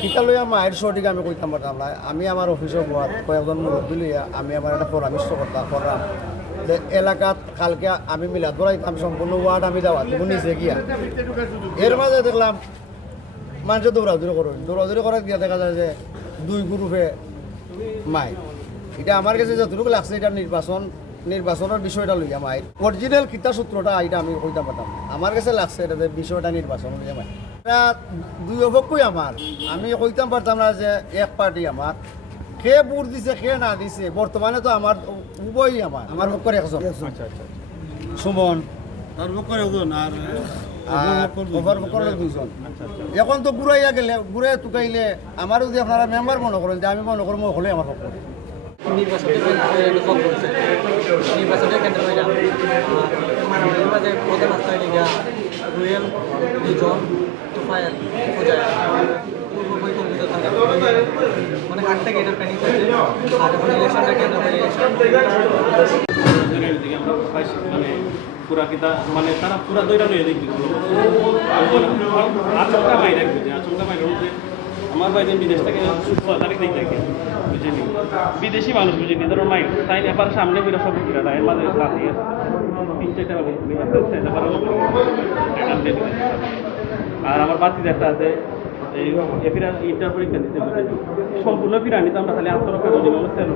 কিতা লইয়া মায়ের সঠিক আমি কইতাম পারতাম না আমি আমার অফিসে হওয়ার কয়েকজন মুরব্বী লইয়া আমি আমার একটা পরামর্শ করতাম করলাম যে এলাকাত কালকে আমি মিলাদ বলাইতাম সম্পূর্ণ ওয়ার্ড আমি দেওয়া তুমি নিজে গিয়া। এর মাঝে দেখলাম মানুষ দৌড়াদৌড়ি করুন দৌড়াদৌড়ি করার গিয়া দেখা যায় যে দুই গ্রুপে মাই। এটা আমার কাছে যতটুকু লাগছে এটা নির্বাচন নির্বাচনের বিষয়টা লইয়া মাই অরিজিনাল কিতা সূত্রটা এটা আমি কইতাম পারতাম আমার কাছে লাগছে এটা যে বিষয়টা নির্বাচন লইয়া মাই এটা দুই অপক্ষই আমার আমি কইতাম পারতাম না যে এক পার্টি আমার কে বুট দিছে কে না দিছে বর্তমানে তো আমার উভয়ই আমার আমার পক্ষের একজন। সুমন। তার পক্ষে একজন আর পক্ষের এখন তো ঘুরাইয়া গেলে ঘুরে টুকাইলে আমার যদি আপনারা মেম্বার মনে করেন যে আমি মনে করব হলে আমার পক্ষ নির্বাচনটা কেন্দ্র যান মানবের মাঝে প্রধান আস্থায় লিগা রুয়েল লিজন তুফায়াল পূজা পূর্ব পরিকল্পিত থাকে মানে হাট থেকে এটা প্ল্যানিং করছে আর এখন ইলেকশনটা কেন্দ্র করে মানে পুরা কিতা মানে তারা পুরা দইটা লইয়া দেখবি আচমকা মাই রাখবে যে আচমকা মাই আমার বাইরে বিদেশ থেকে তারিখ দেখে দেখে বুঝিনি বিদেশি মানুষ বুঝিনি ধরো মাই তাই এবার সামনে বেরো সব কিরাটা এর মাঝে আছে তিন আর আমার বাচ্চা একটা আছে, এই এফিরা ইন্টার পরীক্ষা দিতে সম্পূর্ণ ফিরানি তো আমরা খালি আত্মরক্ষা করি সেলফ